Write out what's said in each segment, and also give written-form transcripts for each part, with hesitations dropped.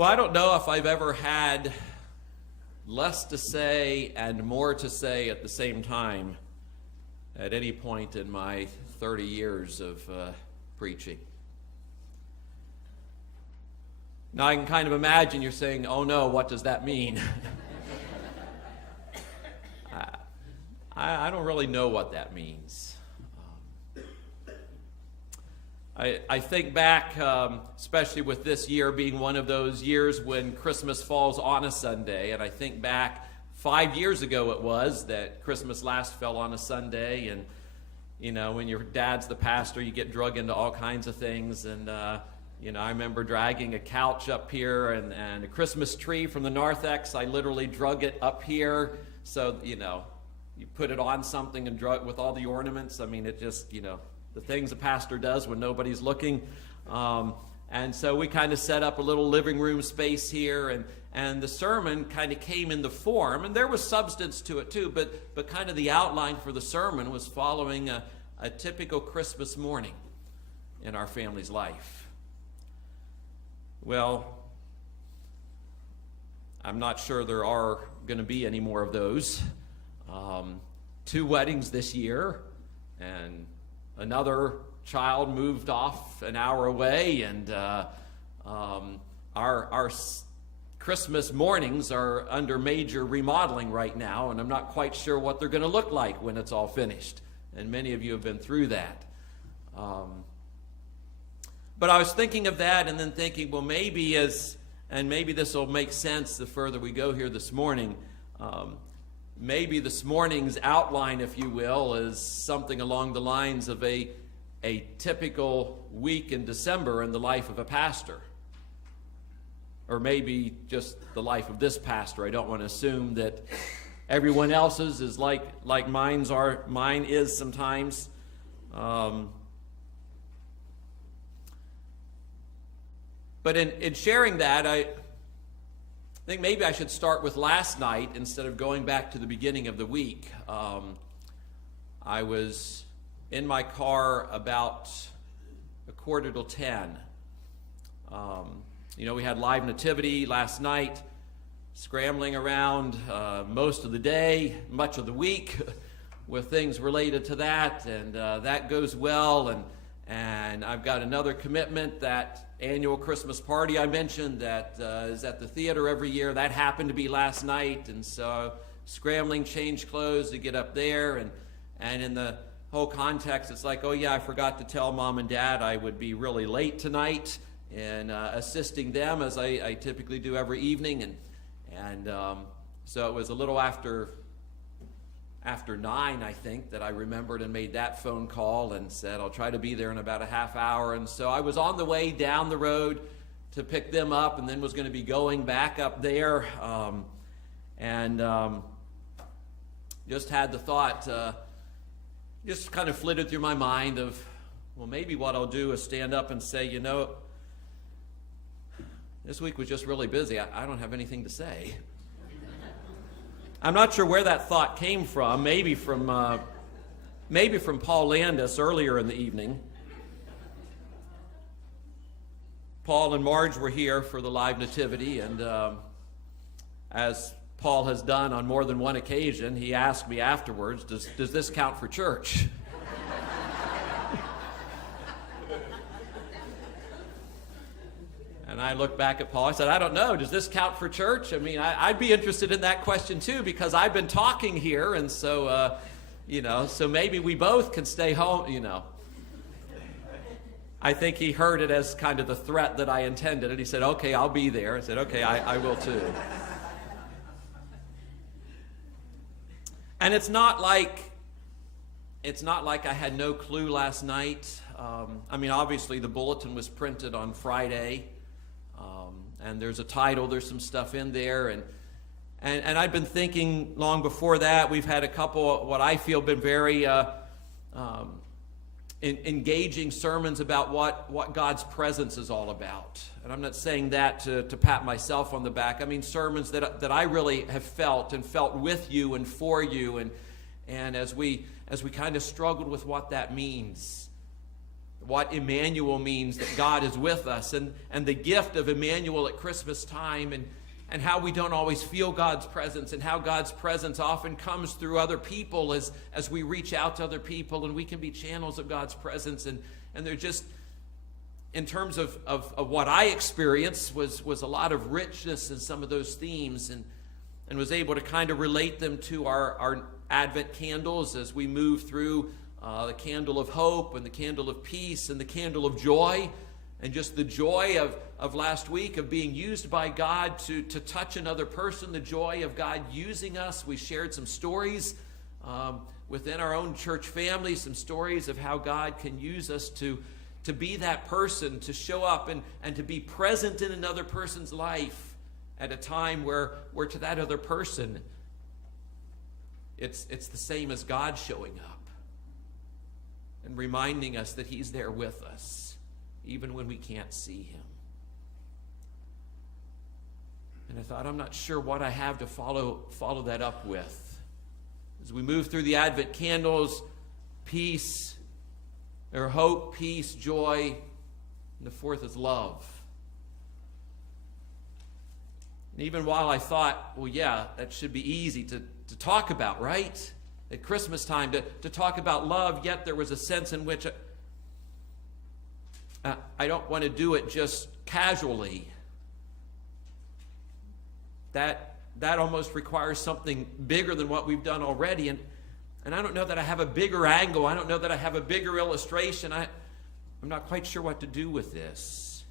Well, I don't know if I've ever had less to say and more to say at the same time at any point in my 30 years of preaching. Now I can kind of imagine you're saying, oh no, what does that mean? I don't really know what that means. I think back, especially with this year being one of those years when Christmas falls on a Sunday, and I think back 5 years ago it was that Christmas last fell on a Sunday, and you know, when your dad's the pastor, you get drug into all kinds of things, and you know, I remember dragging a couch up here and a Christmas tree from the narthex. I literally drug it up here, so you know, you put it on something and drug with all the ornaments. I mean, it just, you know, the things a pastor does when nobody's looking. And so we kind of set up a little living room space here, and the sermon kind of came in the form, and there was substance to it too, but kind of the outline for the sermon was following a typical Christmas morning in our family's life. Well, I'm not sure there are going to be any more of those. 2 weddings this year, and another child moved off an hour away, and our Christmas mornings are under major remodeling right now, and I'm not quite sure what they're going to look like when it's all finished. And many of you have been through that. But I was thinking of that and then thinking, well, maybe maybe this will make sense the further we go here this morning. Maybe this morning's outline, if you will, is something along the lines of a typical week in December in the life of a pastor. Or maybe just the life of this pastor. I don't want to assume that everyone else's is like mine is sometimes. But in sharing that, I think maybe I should start with last night instead of going back to the beginning of the week. I was in my car about 9:45. You know, we had live nativity last night, scrambling around most of the day, much of the week, with things related to that, and that goes well. And I've got another commitment, that annual Christmas party I mentioned that is at the theater every year. That happened to be last night, and so scrambling, change clothes to get up there, and in the whole context, it's like, oh yeah, I forgot to tell Mom and Dad I would be really late tonight in assisting them as I typically do every evening, and so it was a little after 9, I think, that I remembered and made that phone call and said, I'll try to be there in about a half hour. And so I was on the way down the road to pick them up, and then was going to be going back up there, and just had the thought, just kind of flitted through my mind of, well, maybe what I'll do is stand up and say, you know, this week was just really busy. I don't have anything to say. I'm not sure where that thought came from. Maybe from Paul Landis earlier in the evening. Paul and Marge were here for the live nativity, and as Paul has done on more than one occasion, he asked me afterwards, does this count for church? And I looked back at Paul. I said, I don't know. Does this count for church? I mean, I'd be interested in that question too, because I've been talking here, and so, you know, so maybe we both can stay home, you know. I think he heard it as kind of the threat that I intended, and he said, okay, I'll be there. I said, okay, I will too. And it's not like I had no clue last night. I mean, obviously the bulletin was printed on Friday. And there's a title, there's some stuff in there, and I've been thinking long before that. We've had a couple, what I feel, been very engaging sermons about what God's presence is all about. And I'm not saying that to pat myself on the back. I mean sermons that I really have felt with you and for you, and as we kind of struggled with what that means. what Emmanuel means, that God is with us, and the gift of Emmanuel at Christmas time, and how we don't always feel God's presence, and how God's presence often comes through other people as we reach out to other people, and we can be channels of God's presence. And they're just, in terms of what I experienced, was a lot of richness in some of those themes, and was able to kind of relate them to our Advent candles as we move through the candle of hope and the candle of peace and the candle of joy, and just the joy of last week of being used by God to touch another person, the joy of God using us. We shared some stories within our own church family, some stories of how God can use us to be that person, to show up and to be present in another person's life at a time where to that other person, it's the same as God showing up and reminding us that he's there with us, even when we can't see him. And I thought, I'm not sure what I have to follow that up with. As we move through the Advent candles, peace, or hope, peace, joy, and the fourth is love. And even while I thought, well, yeah, that should be easy to talk about, right? At Christmas time, to talk about love, yet there was a sense in which I don't want to do it just casually. That almost requires something bigger than what we've done already. And I don't know that I have a bigger angle. I don't know that I have a bigger illustration. I'm not quite sure what to do with this.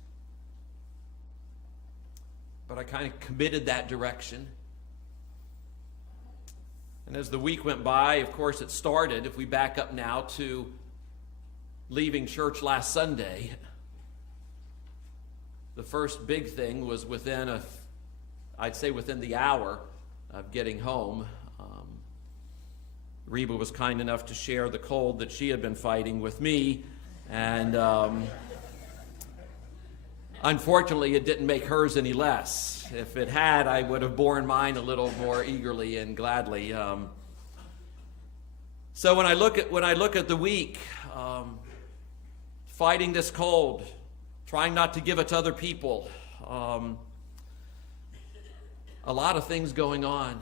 But I kind of committed that direction. And as the week went by, of course, it started, if we back up now to leaving church last Sunday. The first big thing was within the hour of getting home. Reba was kind enough to share the cold that she had been fighting with me, and unfortunately, it didn't make hers any less. If it had, I would have borne mine a little more eagerly and gladly. So when I look at the week, fighting this cold, trying not to give it to other people, a lot of things going on.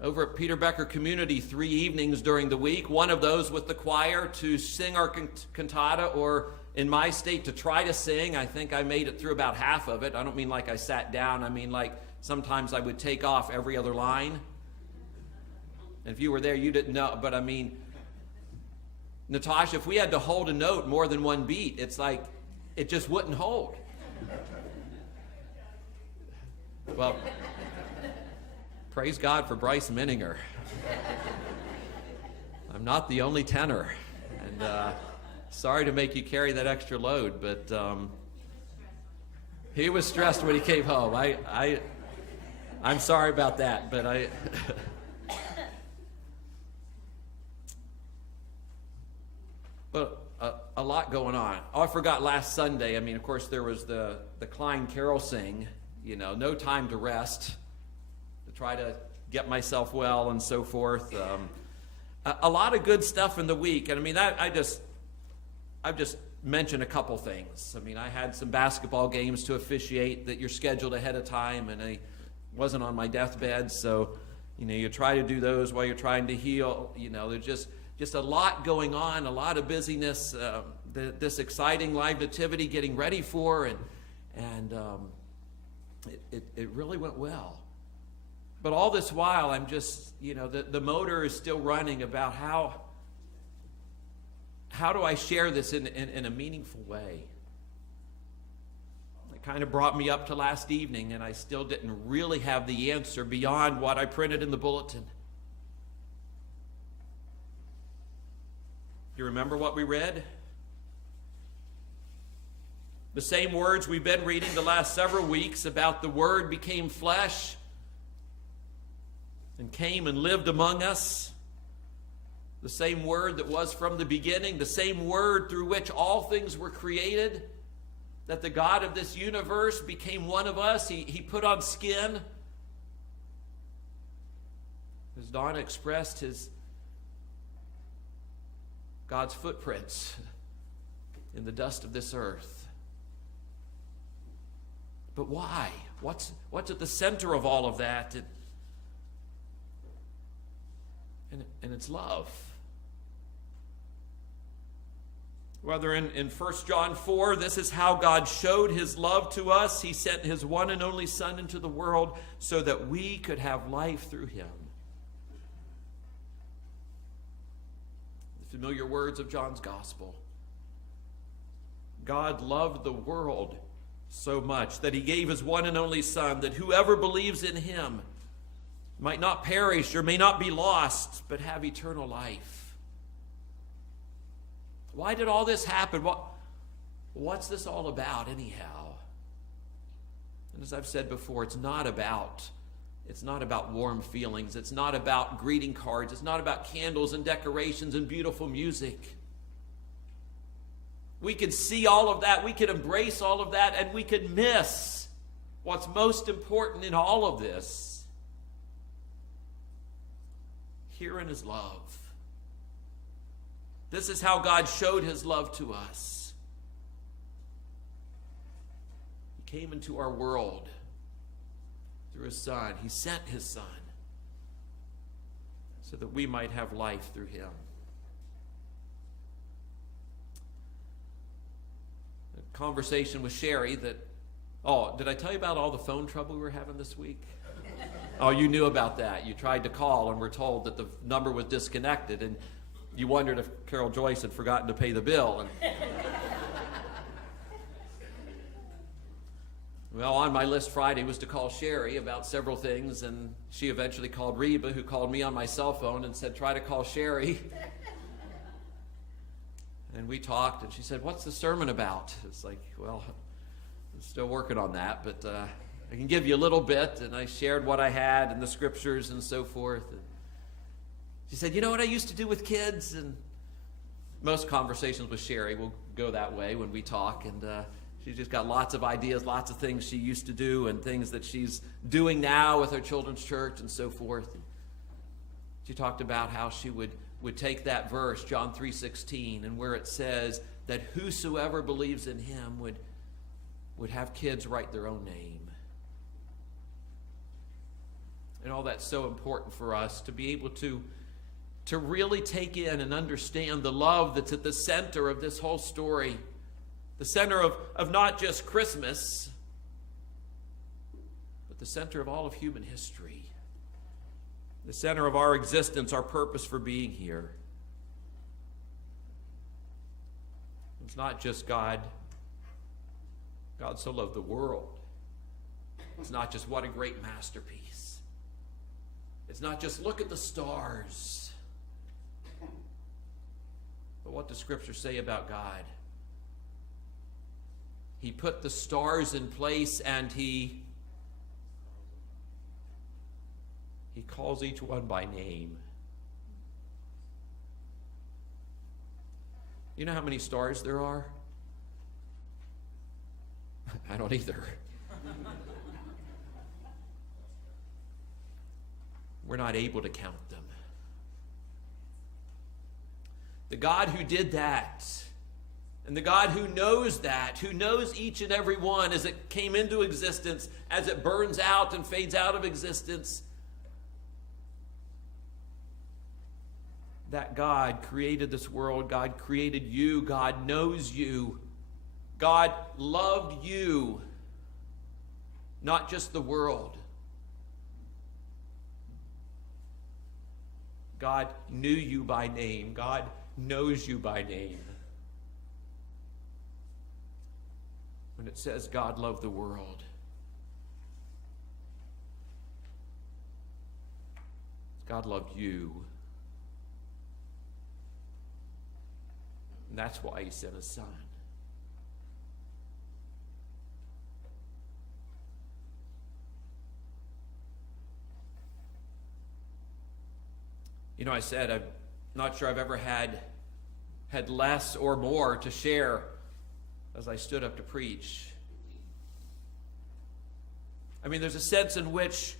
Over at Peter Becker Community, 3 evenings during the week, one of those with the choir to sing our cantata, or in my state, to try to sing. I think I made it through about half of it. I don't mean like I sat down. I mean like sometimes I would take off every other line. And if you were there, you didn't know. But I mean, Natasha, if we had to hold a note more than one beat, it's like it just wouldn't hold. Well, praise God for Bryce Menninger. I'm not the only tenor. And sorry to make you carry that extra load, but he was stressed when he came home. I'm sorry about that, but but a lot going on. Oh, I forgot last Sunday. I mean, of course, there was the Klein Carol sing. You know, no time to rest, to try to get myself well and so forth. A lot of good stuff in the week, and I mean, I've just mentioned a couple things. I mean, I had some basketball games to officiate that you're scheduled ahead of time, and I wasn't on my deathbed, so you know, you try to do those while you're trying to heal. You know, there's just a lot going on, a lot of busyness. This exciting live nativity getting ready for, and it really went well. But all this while, I'm just, you know, the motor is still running about how do I share this in a meaningful way? It kind of brought me up to last evening, and I still didn't really have the answer beyond what I printed in the bulletin. You remember what we read? The same words we've been reading the last several weeks about the Word became flesh and came and lived among us. The same Word that was from the beginning, the same Word through which all things were created, that the God of this universe became one of us. He put on skin. As Donna expressed, God's footprints in the dust of this earth. But why? What's at the center of all of that? And it's love. Whether in 1 John 4, this is how God showed his love to us. He sent his one and only Son into the world so that we could have life through him. The familiar words of John's Gospel. God loved the world so much that he gave his one and only Son, that whoever believes in him might not perish or may not be lost, but have eternal life. Why did all this happen? What's this all about anyhow? And as I've said before, it's not about warm feelings. It's not about greeting cards. It's not about candles and decorations and beautiful music. We can see all of that. We can embrace all of that, and we can miss what's most important in all of this. Herein is love. This is how God showed his love to us. He came into our world through his Son. He sent his Son so that we might have life through him. A conversation with Sherry that, did I tell you about all the phone trouble we were having this week? Oh, you knew about that. You tried to call and were told that the number was disconnected, and you wondered if Carol Joyce had forgotten to pay the bill. Well, on my list Friday was to call Sherry about several things, and she eventually called Reba, who called me on my cell phone and said, try to call Sherry. And we talked, and she said, what's the sermon about? It's like, well, I'm still working on that, but I can give you a little bit. And I shared what I had and the scriptures and so forth. And she said, you know what I used to do with kids? And most conversations with Sherry will go that way when we talk. And she's just got lots of ideas, lots of things she used to do and things that she's doing now with her children's church and so forth. And she talked about how she would take that verse, John 3:16, and where it says that whosoever believes in him would have kids write their own name. And all that's so important for us to be able to really take in and understand the love that's at the center of this whole story. The center of not just Christmas, but the center of all of human history. The center of our existence, our purpose for being here. It's not just God so loved the world. It's not just what a great masterpiece. It's not just look at the stars. But what does Scripture say about God? He put the stars in place, and He calls each one by name. You know how many stars there are? I don't either. We're not able to count them. The God who did that, and the God who knows that, who knows each and every one as it came into existence, as it burns out and fades out of existence, that God created this world. God created you. God knows you. God loved you, not just the world. God knew you by name. God knows you by name. When it says God loved the world, God loved you. And that's why He sent His Son. You know, I said I'm not sure I've ever had less or more to share as I stood up to preach. I mean, there's a sense in which,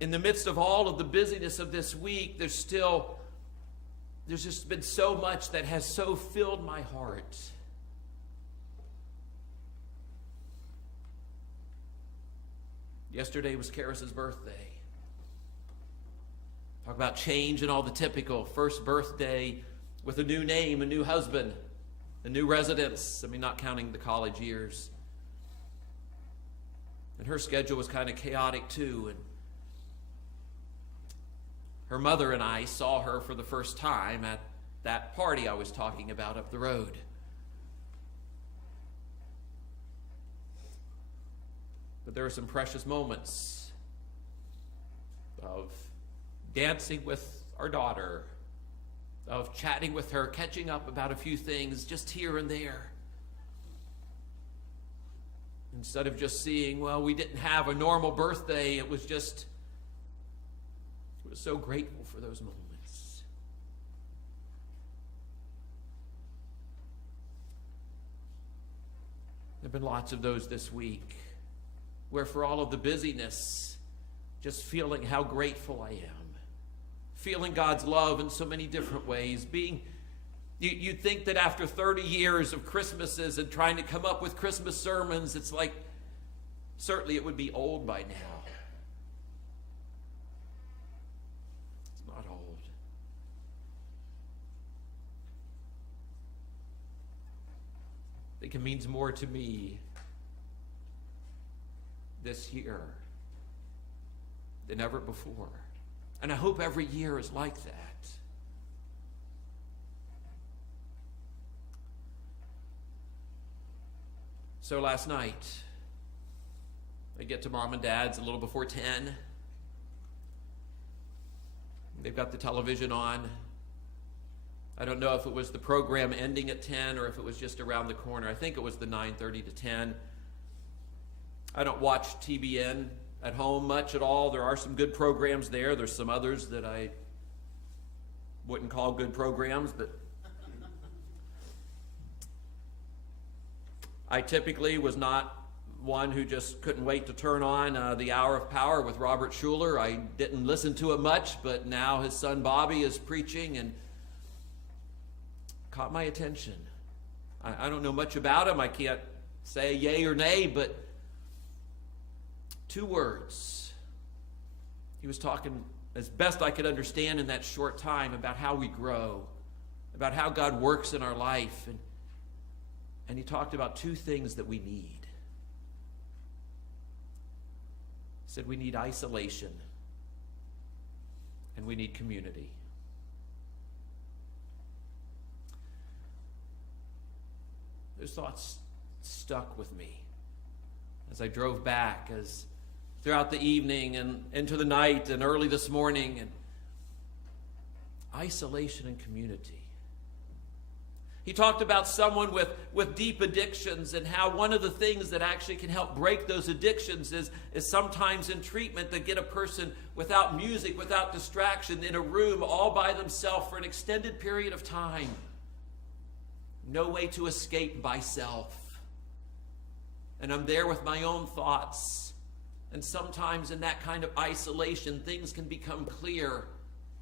in the midst of all of the busyness of this week, there's just been so much that has so filled my heart. Yesterday was Karis's birthday. Talk about change and all the typical. First birthday with a new name, a new husband, a new residence. I mean, not counting the college years. And her schedule was kind of chaotic too. And her mother and I saw her for the first time at that party I was talking about up the road. But there were some precious moments of dancing with our daughter, of chatting with her, catching up about a few things just here and there. Instead of just seeing, well, we didn't have a normal birthday, it was so grateful for those moments. There have been lots of those this week, where for all of the busyness, just feeling how grateful I am. Feeling God's love in so many different ways. You'd think that after 30 years of Christmases and trying to come up with Christmas sermons, it's like, certainly it would be old by now. It's not old. I think it means more to me this year than ever before. And I hope every year is like that. So last night, I get to Mom and Dad's a little before 10. They've got the television on. I don't know if it was the program ending at 10 or if it was just around the corner. I think it was the 9:30 to 10. I don't watch TBN at home much at all. There are some good programs there. There's some others that I wouldn't call good programs, but I typically was not one who just couldn't wait to turn on The Hour of Power with Robert Schuller. I didn't listen to it much, but now his son Bobby is preaching and caught my attention. I don't know much about him. I can't say yay or nay, but 2 words. He was talking as best I could understand in that short time about how we grow, about how God works in our life. And he talked about 2 things that we need. He said we need isolation and we need community. Those thoughts stuck with me as I drove back, as throughout the evening and into the night and early this morning. And isolation and community. He talked about someone with deep addictions and how one of the things that actually can help break those addictions is sometimes in treatment to get a person without music, without distraction, in a room all by themselves for an extended period of time. No way to escape myself. And I'm there with my own thoughts. And sometimes in that kind of isolation, things can become clear.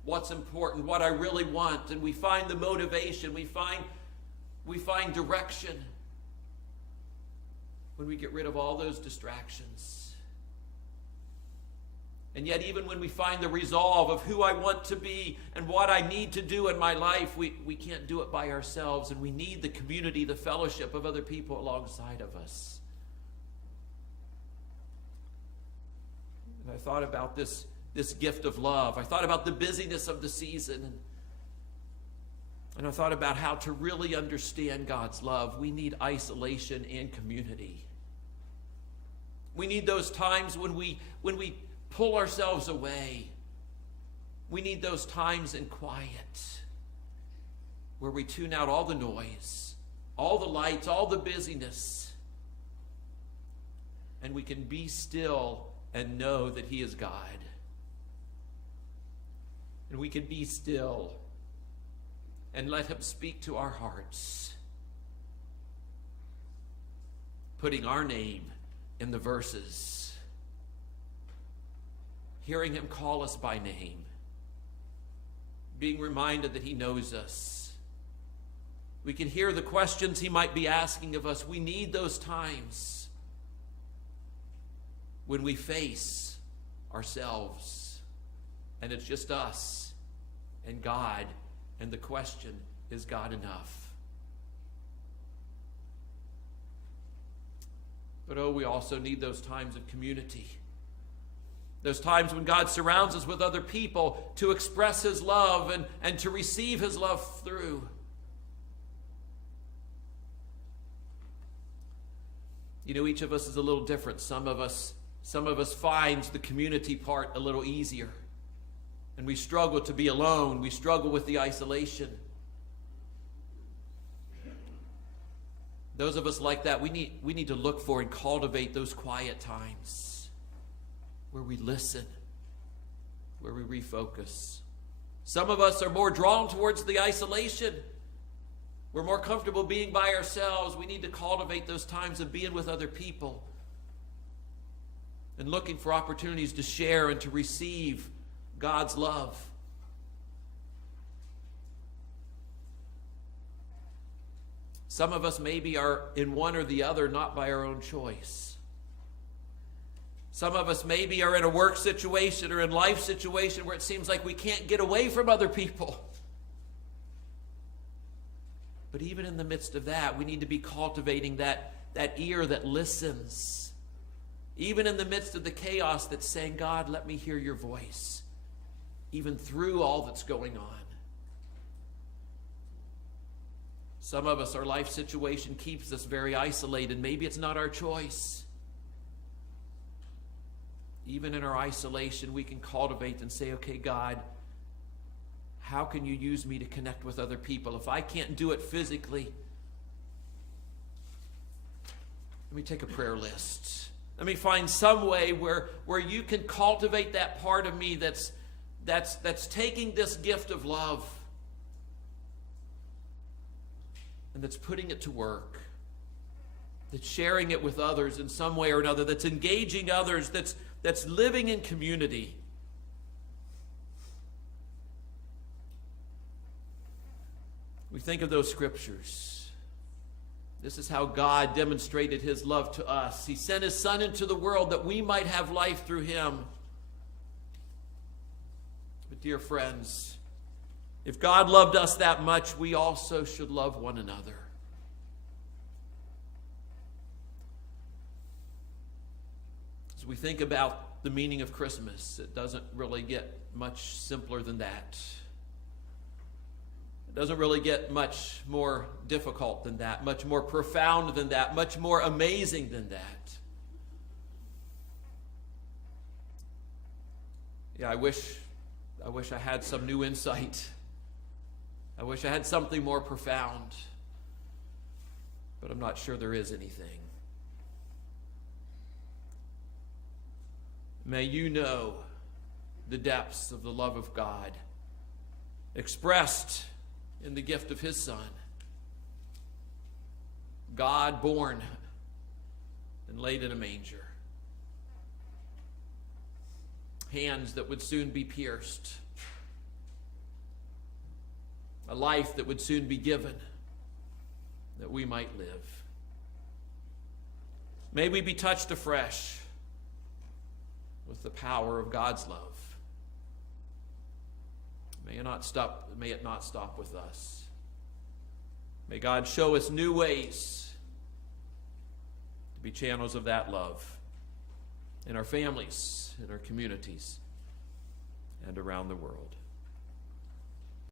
What's important, what I really want. And we find the motivation, we find direction when we get rid of all those distractions. And yet even when we find the resolve of who I want to be and what I need to do in my life, we can't do it by ourselves, and we need the community, the fellowship of other people alongside of us. And I thought about this gift of love. I thought about the busyness of the season, and I thought about how to really understand God's love. We need isolation and community. We need those times when we pull ourselves away. We need those times in quiet where we tune out all the noise, all the lights, all the busyness, and we can be still and know that He is God. And we can be still and let Him speak to our hearts, putting our name in the verses, hearing Him call us by name, being reminded that He knows us. We can hear the questions He might be asking of us. We need those times. when we face ourselves and it's just us and God, and the question, is God enough? But we also need those times of community. Those times when God surrounds us with other people to express his love and to receive his love through. You know, each of us is a little different. Some of us finds the community part a little easier. And we struggle to be alone. We struggle with the isolation. Those of us like that, we need to look for and cultivate those quiet times where we listen, where we refocus. Some of us are more drawn towards the isolation. We're more comfortable being by ourselves. We need to cultivate those times of being with other people and looking for opportunities to share and to receive God's love. Some of us maybe are in one or the other, not by our own choice. Some of us maybe are in a work situation or in life situation where it seems like we can't get away from other people. But even in the midst of that, we need to be cultivating that ear that listens. Even in the midst of the chaos that's saying, God, let me hear your voice. Even through all that's going on. Some of us, our life situation keeps us very isolated. Maybe it's not our choice. Even in our isolation, we can cultivate and say, okay, God, how can you use me to connect with other people? If I can't do it physically, let me take a prayer list. Let me find some way where you can cultivate that part of me that's taking this gift of love and that's putting it to work, that's sharing it with others in some way or another, that's engaging others, that's living in community. We think of those scriptures. This is how God demonstrated his love to us. He sent his Son into the world that we might have life through him. But dear friends, if God loved us that much, we also should love one another. As we think about the meaning of Christmas, it doesn't really get much simpler than that. It doesn't really get much more difficult than that, much more profound than that, much more amazing than that. Yeah, I wish I had some new insight. I wish I had something more profound. But I'm not sure there is anything. May you know the depths of the love of God expressed in the gift of his Son. God born and laid in a manger. Hands that would soon be pierced. A life that would soon be given that we might live. May we be touched afresh with the power of God's love. May it not stop with us. May God show us new ways to be channels of that love in our families, in our communities, and around the world.